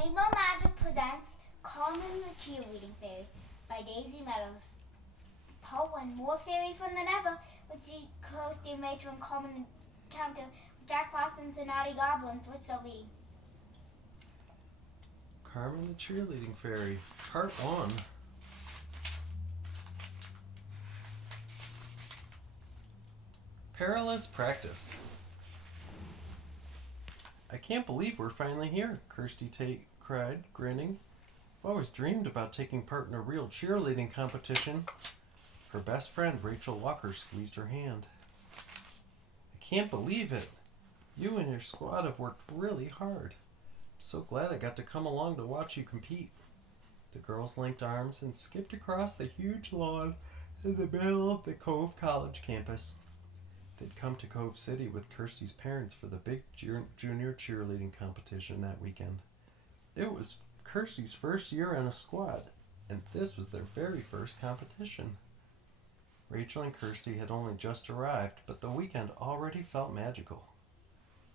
Rainbow Magic presents Carmen the Cheerleading Fairy by Daisy Meadows. Part 1, more fairy fun than ever with the Kirsty, Rachel, and Carmen encounter with Jack Parsons and Naughty Goblins with Sylvie. Carmen the Cheerleading Fairy, Part 1. Perilous Practice. I can't believe we're finally here, Kirsty Tate cried, grinning. I've always dreamed about taking part in a real cheerleading competition. Her best friend, Rachel Walker, squeezed her hand. I can't believe it. You and your squad have worked really hard. I'm so glad I got to come along to watch you compete. The girls linked arms and skipped across the huge lawn in the middle of the Cove College campus. They'd come to Cove City with Kirsty's parents for the big junior cheerleading competition that weekend. It was Kirsty's first year on a squad, and this was their very first competition. Rachel and Kirsty had only just arrived, but the weekend already felt magical.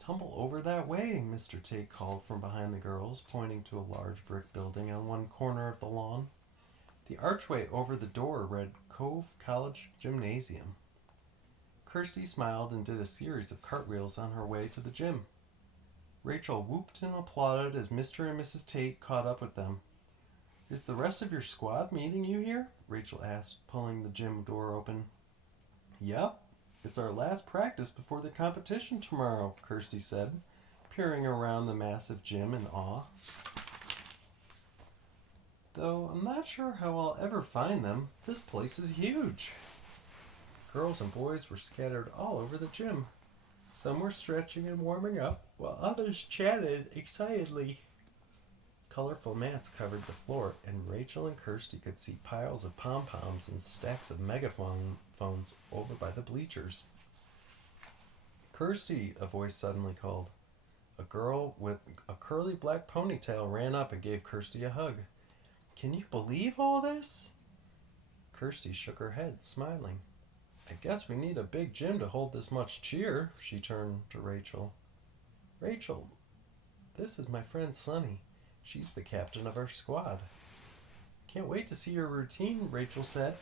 Tumble over that way, Mr. Tate called from behind the girls, pointing to a large brick building on one corner of the lawn. The archway over the door read Cove College Gymnasium. Kirsty smiled and did a series of cartwheels on her way to the gym. Rachel whooped and applauded as Mr. and Mrs. Tate caught up with them. Is the rest of your squad meeting you here? Rachel asked, pulling the gym door open. Yep, it's our last practice before the competition tomorrow, Kirsty said, peering around the massive gym in awe. Though I'm not sure how I'll ever find them. This place is huge. Girls and boys were scattered all over the gym. Some were stretching and warming up, while others chatted excitedly. Colorful mats covered the floor, and Rachel and Kirsty could see piles of pom-poms and stacks of megaphones over by the bleachers. Kirsty, a voice suddenly called. A girl with a curly black ponytail ran up and gave Kirsty a hug. Can you believe all this? Kirsty shook her head, smiling. I guess we need a big gym to hold this much cheer, she turned to Rachel. Rachel, this is my friend Sunny. She's the captain of our squad. Can't wait to see your routine, Rachel said,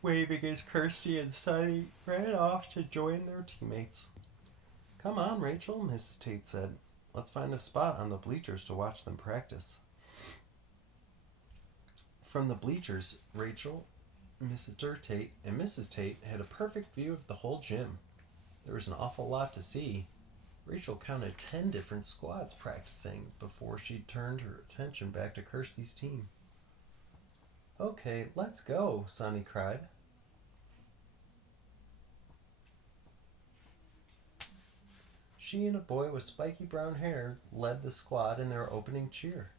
waving as Kirsty and Sunny ran off to join their teammates. Come on, Rachel, Mrs. Tate said. Let's find a spot on the bleachers to watch them practice. From the bleachers, Rachel, Mr. Tate, and Mrs. Tate had a perfect view of the whole gym. There was an awful lot to see. Rachel counted 10 different squads practicing before she turned her attention back to Kirsty's team. Okay, let's go, Sunny cried. She and a boy with spiky brown hair led the squad in their opening cheer.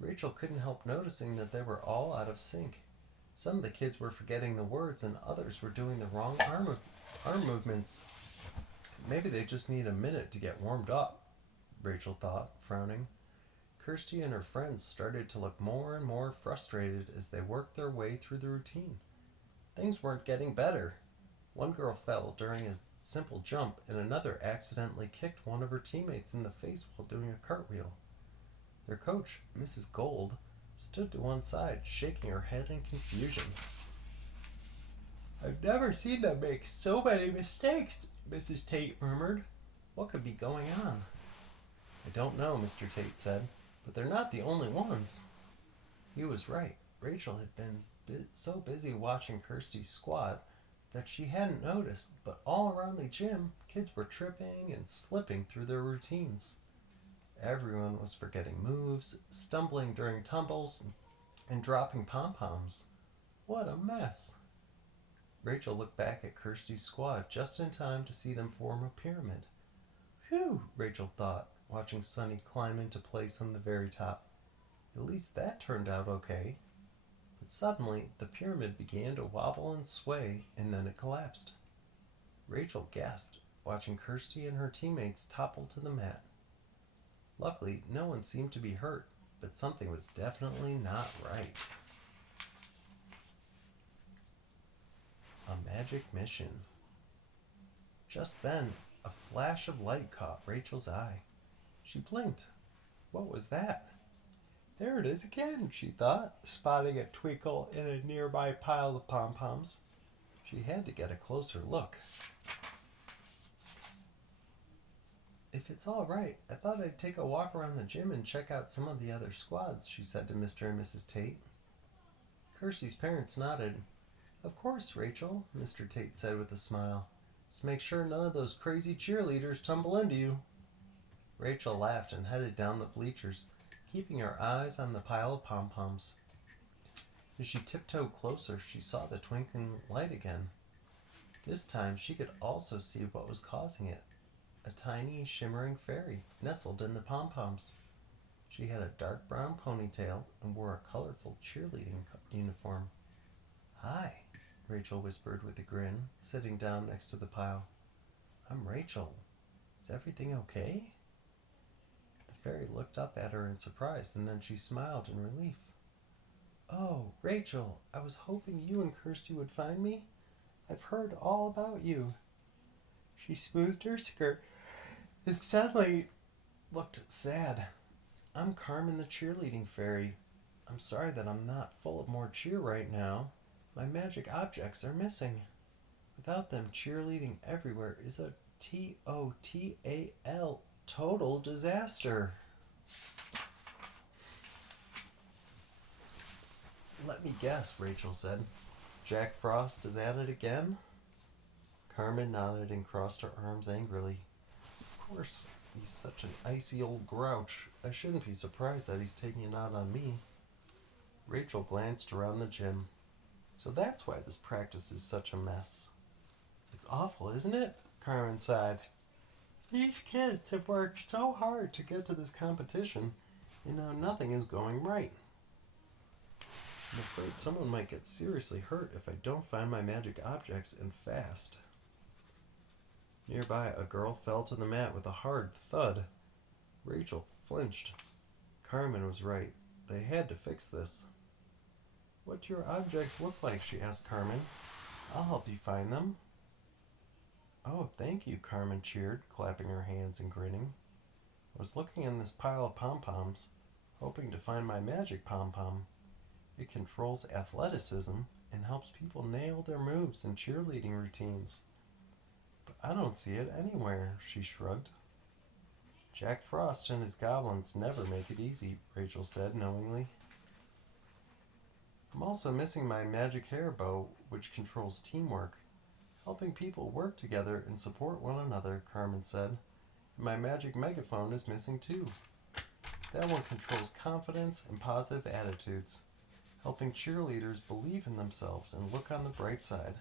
Rachel couldn't help noticing that they were all out of sync. Some of the kids were forgetting the words and others were doing the wrong arm movements. Maybe they just need a minute to get warmed up, Rachel thought, frowning. Kirsty and her friends started to look more and more frustrated as they worked their way through the routine. Things weren't getting better. One girl fell during a simple jump and another accidentally kicked one of her teammates in the face while doing a cartwheel. Their coach, Mrs. Gold, stood to one side, shaking her head in confusion. I've never seen them make so many mistakes, Mrs. Tate murmured. What could be going on? I don't know, Mr. Tate said, but they're not the only ones. He was right. Rachel had been so busy watching Kirsty's squad that she hadn't noticed, but all around the gym, kids were tripping and slipping through their routines. Everyone was forgetting moves, stumbling during tumbles, and dropping pom-poms. What a mess! Rachel looked back at Kirsty's squad just in time to see them form a pyramid. Phew, Rachel thought, watching Sunny climb into place on the very top. At least that turned out okay. But suddenly, the pyramid began to wobble and sway, and then it collapsed. Rachel gasped, watching Kirsty and her teammates topple to the mat. Luckily, no one seemed to be hurt, but something was definitely not right. A magic mission. Just then, a flash of light caught Rachel's eye. She blinked. What was that? There it is again, she thought, spotting a twinkle in a nearby pile of pom-poms. She had to get a closer look. If it's all right, I thought I'd take a walk around the gym and check out some of the other squads, she said to Mr. and Mrs. Tate. Kirsty's parents nodded. Of course, Rachel, Mr. Tate said with a smile. Just make sure none of those crazy cheerleaders tumble into you. Rachel laughed and headed down the bleachers, keeping her eyes on the pile of pom-poms. As she tiptoed closer, she saw the twinkling light again. This time she could also see what was causing it. A tiny, shimmering fairy nestled in the pom-poms. She had a dark brown ponytail and wore a colorful cheerleading uniform. Hi, Rachel whispered with a grin, sitting down next to the pile. I'm Rachel. Is everything okay? The fairy looked up at her in surprise, and then she smiled in relief. Oh, Rachel, I was hoping you and Kirsty would find me. I've heard all about you. She smoothed her skirt and suddenly looked sad. I'm Carmen the cheerleading fairy. I'm sorry that I'm not full of more cheer right now. My magic objects are missing. Without them, cheerleading everywhere is a TOTAL total disaster. Let me guess, Rachel said. Jack Frost is at it again? Carmen nodded and crossed her arms angrily. Of course, he's such an icy old grouch. I shouldn't be surprised that he's taking it out on me. Rachel glanced around the gym. So that's why this practice is such a mess. It's awful, isn't it? Carmen sighed. These kids have worked so hard to get to this competition, and now nothing is going right. I'm afraid someone might get seriously hurt if I don't find my magic objects and fast. Nearby, a girl fell to the mat with a hard thud. Rachel flinched. Carmen was right. They had to fix this. What do your objects look like? She asked Carmen. I'll help you find them. Oh, thank you, Carmen cheered, clapping her hands and grinning. I was looking in this pile of pom-poms, hoping to find my magic pom-pom. It controls athleticism and helps people nail their moves and cheerleading routines. But I don't see it anywhere, she shrugged. Jack Frost and his goblins never make it easy, Rachel said knowingly. I'm also missing my magic hair bow, which controls teamwork. Helping people work together and support one another, Carmen said. And my magic megaphone is missing too. That one controls confidence and positive attitudes, helping cheerleaders believe in themselves and look on the bright side.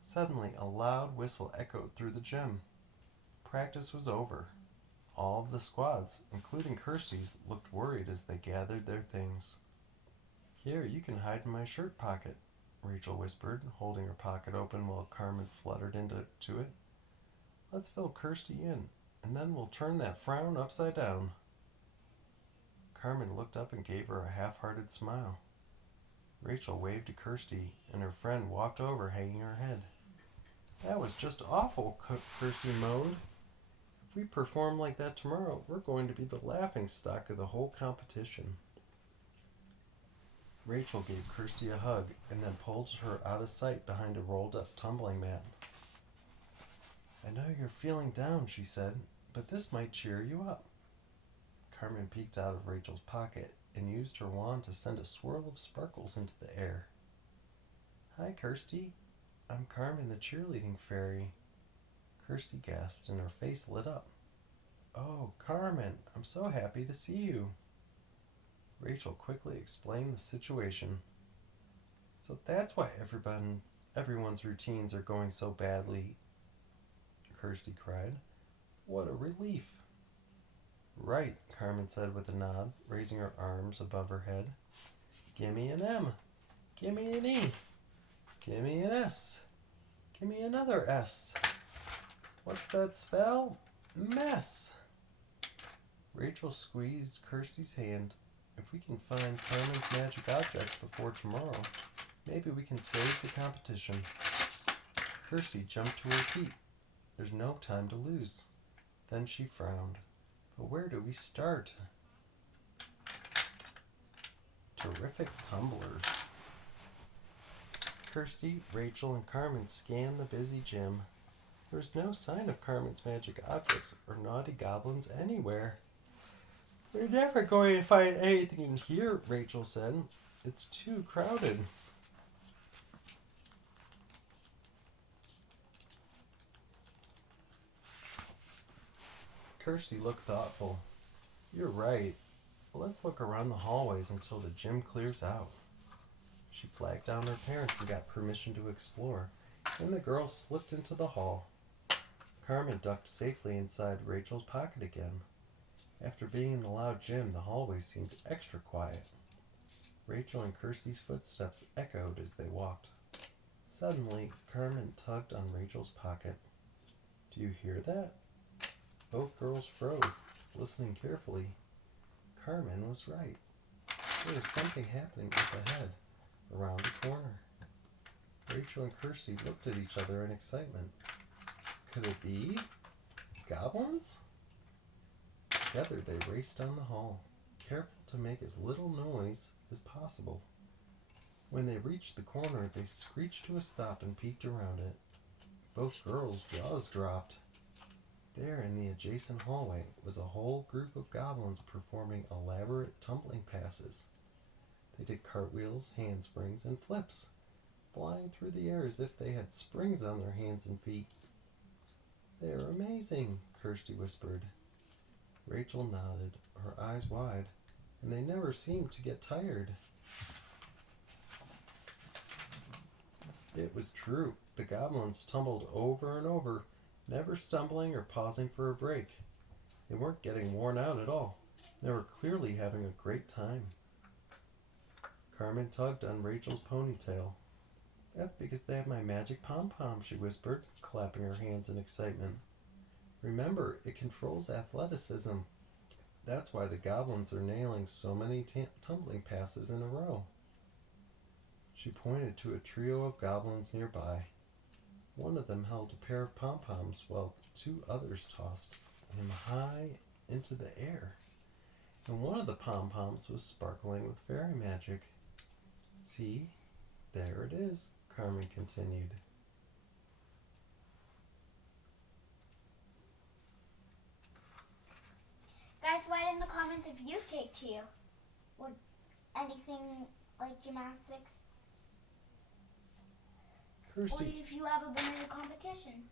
Suddenly, a loud whistle echoed through the gym. Practice was over. All of the squads, including Kirsty's, looked worried as they gathered their things. Here, you can hide in my shirt pocket, Rachel whispered, holding her pocket open while Carmen fluttered into it. Let's fill Kirsty in, and then we'll turn that frown upside down. Carmen looked up and gave her a half-hearted smile. Rachel waved to Kirsty, and her friend walked over, hanging her head. That was just awful, Kirsty moaned. If we perform like that tomorrow, we're going to be the laughingstock of the whole competition. Rachel gave Kirsty a hug and then pulled her out of sight behind a rolled-up tumbling mat. I know you're feeling down, she said, but this might cheer you up. Carmen peeked out of Rachel's pocket and used her wand to send a swirl of sparkles into the air. Hi, Kirsty. I'm Carmen, the cheerleading fairy. Kirsty gasped and her face lit up. Oh, Carmen, I'm so happy to see you. Rachel quickly explained the situation. So that's why everyone's routines are going so badly, Kirsty cried. What a relief. Right, Carmen said with a nod, raising her arms above her head. Gimme an M. Gimme an E. Gimme an S. Gimme another S. What's that spell? Mess. Rachel squeezed Kirsty's hand. If we can find Carmen's magic objects before tomorrow, maybe we can save the competition. Kirsty jumped to her feet. There's no time to lose. Then she frowned. But where do we start? terrific tumblers. Kirsty, Rachel, and Carmen scanned the busy gym. There was no sign of Carmen's magic objects or naughty goblins anywhere. "We're never going to find anything in here," Rachel said. "It's too crowded." Kirsty looked thoughtful. "You're right. Let's look around the hallways until the gym clears out." She flagged down her parents and got permission to explore, and the girls slipped into the hall. Carmen ducked safely inside Rachel's pocket again. After being in the loud gym, the hallway seemed extra quiet. Rachel and Kirsty's footsteps echoed as they walked. Suddenly, Carmen tugged on Rachel's pocket. "Do you hear that?" Both girls froze, listening carefully. Carmen was right. There was something happening up ahead, around the corner. Rachel and Kirsty looked at each other in excitement. Could it be goblins? Together they raced down the hall, careful to make as little noise as possible. When they reached the corner, they screeched to a stop and peeked around it. Both girls' jaws dropped. There, in the adjacent hallway, was a whole group of goblins performing elaborate tumbling passes. They did cartwheels, handsprings, and flips, flying through the air as if they had springs on their hands and feet. "They're amazing," Kirsty whispered. Rachel nodded, her eyes wide, and they never seemed to get tired. It was true. The goblins tumbled over and over, never stumbling or pausing for a break. They weren't getting worn out at all. They were clearly having a great time. Carmen tugged on Rachel's ponytail. "That's because they have my magic pom-pom," she whispered, clapping her hands in excitement. "Remember, it controls athleticism. That's why the goblins are nailing so many tumbling passes in a row." She pointed to a trio of goblins nearby. One of them held a pair of pom-poms while two others tossed him high into the air. And one of the pom-poms was sparkling with fairy magic. "See, there it is," Carmen continued. Guys, write in the comments if you take cheer or anything like gymnastics, or Kirsty, if you ever been in a competition.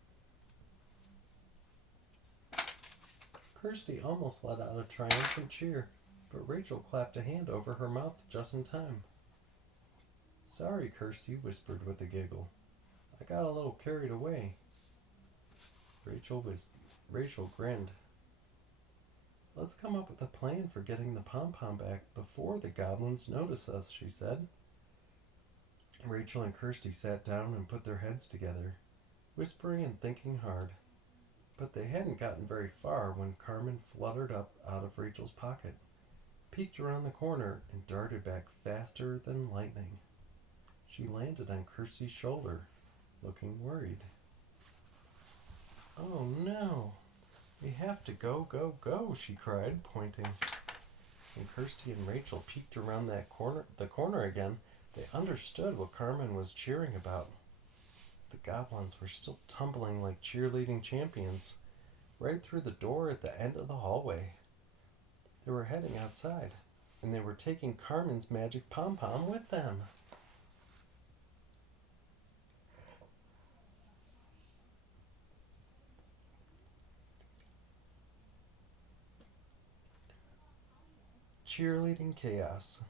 Kirsty almost let out a triumphant cheer, but Rachel clapped a hand over her mouth just in time. "Sorry," Kirsty whispered with a giggle. "I got a little carried away." Rachel grinned. "Let's come up with a plan for getting the pom-pom back before the goblins notice us," she said. Rachel and Kirsty sat down and put their heads together, whispering and thinking hard. But they hadn't gotten very far when Carmen fluttered up out of Rachel's pocket, peeked around the corner, and darted back faster than lightning. She landed on Kirsty's shoulder, looking worried. "Oh no, we have to go, go, go," she cried, pointing. When Kirsty and Rachel peeked around the corner again, they understood what Carmen was cheering about. The goblins were still tumbling like cheerleading champions, right through the door at the end of the hallway. They were heading outside, and they were taking Carmen's magic pom-pom with them. Cheerleading chaos.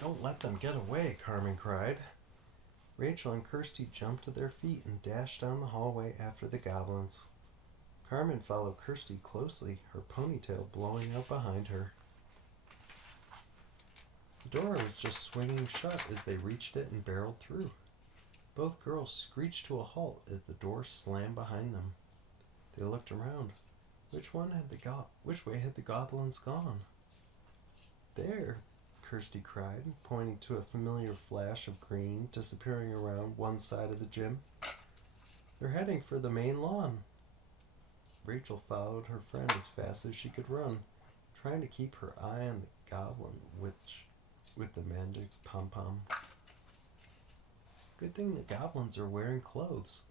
"Don't let them get away," Carmen cried. Rachel and Kirsty jumped to their feet and dashed down the hallway after the goblins. Carmen followed Kirsty closely, her ponytail blowing out behind her. The door was just swinging shut as they reached it and barreled through. Both girls screeched to a halt as the door slammed behind them. They looked around. Which way had the goblins gone? "There," Kirsty cried, pointing to a familiar flash of green disappearing around one side of the gym. "They're heading for the main lawn." Rachel followed her friend as fast as she could run, trying to keep her eye on the goblin with the magic pom-pom. Good thing the goblins are wearing clothes.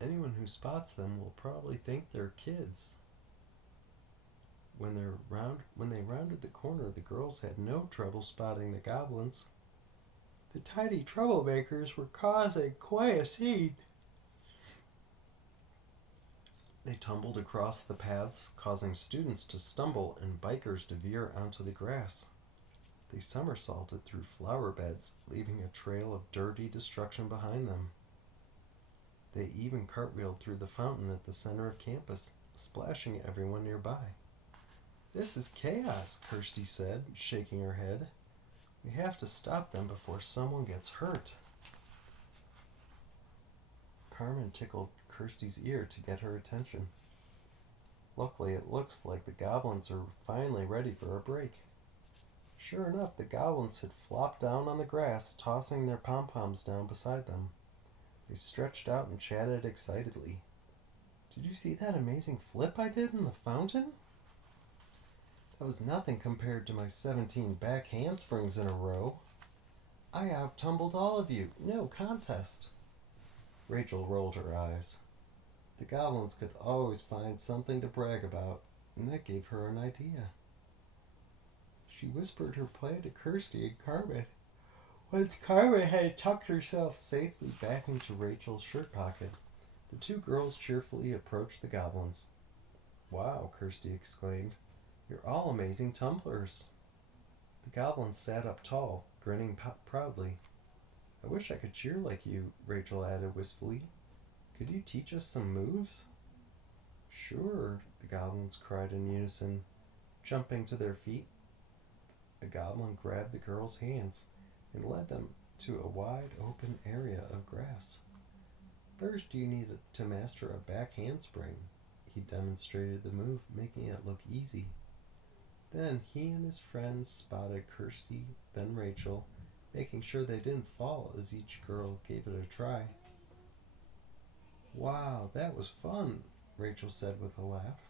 Anyone who spots them will probably think they're kids. When they rounded the corner, the girls had no trouble spotting the goblins. The tiny troublemakers were causing quite a scene. They tumbled across the paths, causing students to stumble and bikers to veer onto the grass. They somersaulted through flower beds, leaving a trail of dirty destruction behind them. They even cartwheeled through the fountain at the center of campus, splashing everyone nearby. "This is chaos," Kirsty said, shaking her head. "We have to stop them before someone gets hurt." Carmen tickled Kirsty's ear to get her attention. Luckily, it looks like the goblins are finally ready for a break. Sure enough, the goblins had flopped down on the grass, tossing their pom-poms down beside them. They stretched out and chatted excitedly. "Did you see that amazing flip I did in the fountain? That was nothing compared to my 17 back handsprings in a row. I out-tumbled all of you. No contest." Rachel rolled her eyes. The goblins could always find something to brag about, and that gave her an idea. She whispered her plan to Kirsty and Carmen. Once Carmen had tucked herself safely back into Rachel's shirt pocket, the two girls cheerfully approached the goblins. "Wow," Kirsty exclaimed. "You're all amazing tumblers." The goblins sat up tall, grinning proudly. "I wish I could cheer like you," Rachel added wistfully. "Could you teach us some moves?" "Sure," the goblins cried in unison, jumping to their feet. A goblin grabbed the girls' hands and led them to a wide open area of grass. "First, you need to master a back handspring." He demonstrated the move, making it look easy. Then he and his friends spotted Kirsty, then Rachel, making sure they didn't fall as each girl gave it a try. "Wow, that was fun," Rachel said with a laugh.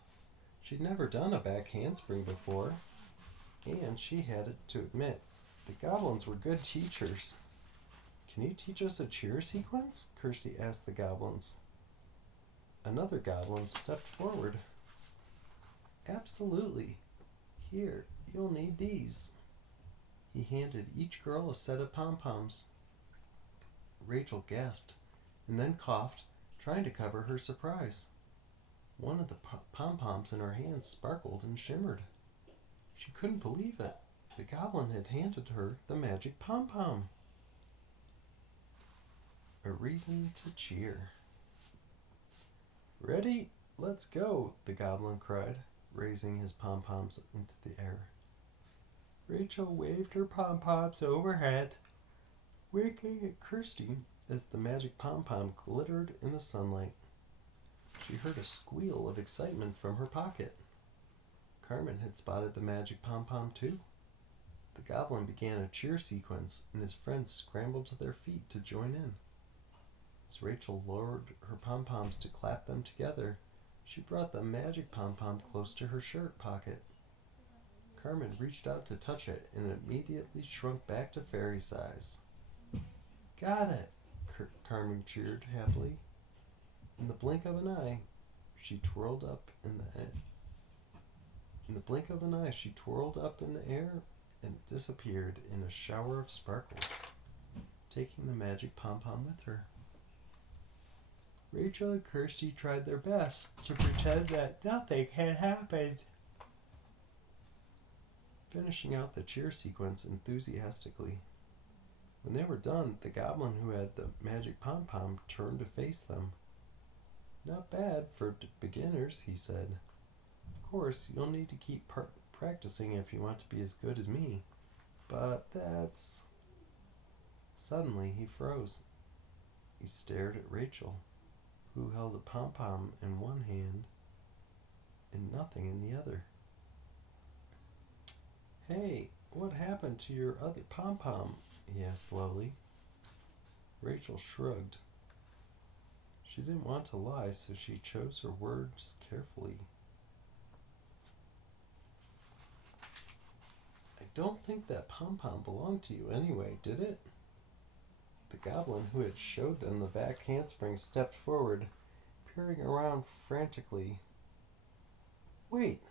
She'd never done a back handspring before, and she had to admit, the goblins were good teachers. "Can you teach us a cheer sequence?" Kirsty asked the goblins. Another goblin stepped forward. "Absolutely. Here, you'll need these." He handed each girl a set of pom-poms. Rachel gasped and then coughed, trying to cover her surprise. One of the pom-poms in her hand sparkled and shimmered. She couldn't believe it. The goblin had handed her the magic pom-pom. A reason to cheer. "Ready? Let's go," the goblin cried, raising his pom-poms into the air. Rachel waved her pom-poms overhead, winking at Kirsty as the magic pom-pom glittered in the sunlight. She heard a squeal of excitement from her pocket. Carmen had spotted the magic pom-pom too. The goblin began a cheer sequence, and his friends scrambled to their feet to join in. As Rachel lowered her pom-poms to clap them together, she brought the magic pom-pom close to her shirt pocket. Carmen reached out to touch it, and it immediately shrunk back to fairy size. "Got it!" Carmen cheered happily. In the blink of an eye, she twirled up in the air and disappeared in a shower of sparkles, taking the magic pom-pom with her. Rachel and Kirsty tried their best to pretend that nothing had happened, finishing out the cheer sequence enthusiastically. When they were done, the goblin who had the magic pom-pom turned to face them. "Not bad for beginners," he said. "Of course, you'll need to keep practicing if you want to be as good as me. But that's..." Suddenly, he froze. He stared at Rachel, who held a pom-pom in one hand and nothing in the other. "Hey, what happened to your other pom-pom?" he asked slowly. Rachel shrugged. She didn't want to lie, so she chose her words carefully. "I don't think that pom-pom belonged to you anyway, did it? The goblin who had showed them the back handspring stepped forward, peering around frantically. Wait,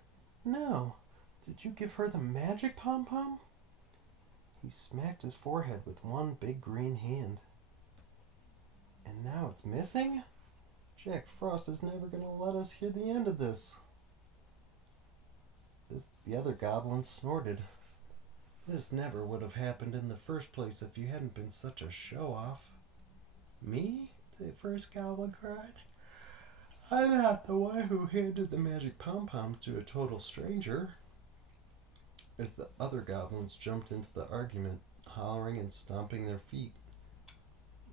no. Did you give her the magic pom-pom? He smacked his forehead with one big green hand. And now it's missing? Jack Frost is never going to let us hear the end of this. The other goblin snorted. This never would have happened in the first place if you hadn't been such a show-off. Me? The first goblin cried. I'm not the one who handed the magic pom-pom to a total stranger. As the other goblins jumped into the argument, hollering and stomping their feet,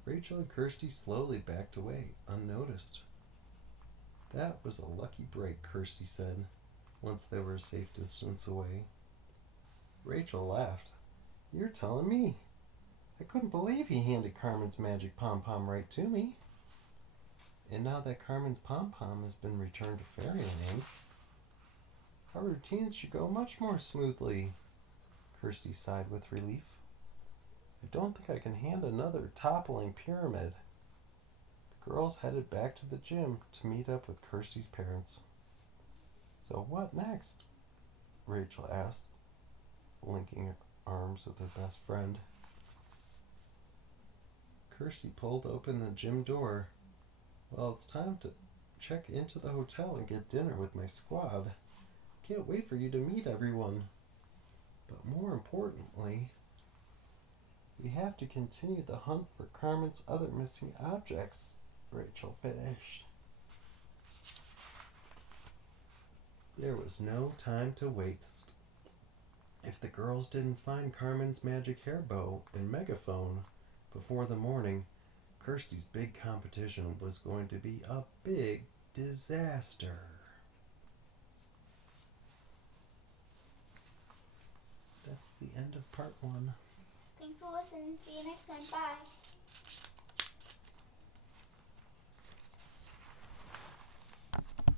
Rachel and Kirsty slowly backed away, unnoticed. That was a lucky break, Kirsty said, once they were a safe distance away. Rachel laughed. You're telling me. I couldn't believe he handed Carmen's magic pom-pom right to me. And now that Carmen's pom-pom has been returned to Fairyland, our routines should go much more smoothly. Kirsty sighed with relief. I don't think I can hand another toppling pyramid. The girls headed back to the gym to meet up with Kirsty's parents. So what next? Rachel asked, linking arms with her best friend. Kirsty pulled open the gym door. Well, it's time to check into the hotel and get dinner with my squad. Can't wait for you to meet everyone. But more importantly, we have to continue the hunt for Carmen's other missing objects, Rachel finished. There was no time to waste. If the girls didn't find Carmen's magic hair bow and megaphone before the morning, Kirsty's big competition was going to be a big disaster. That's the end of part 1. Thanks for listening. See you next time. Bye.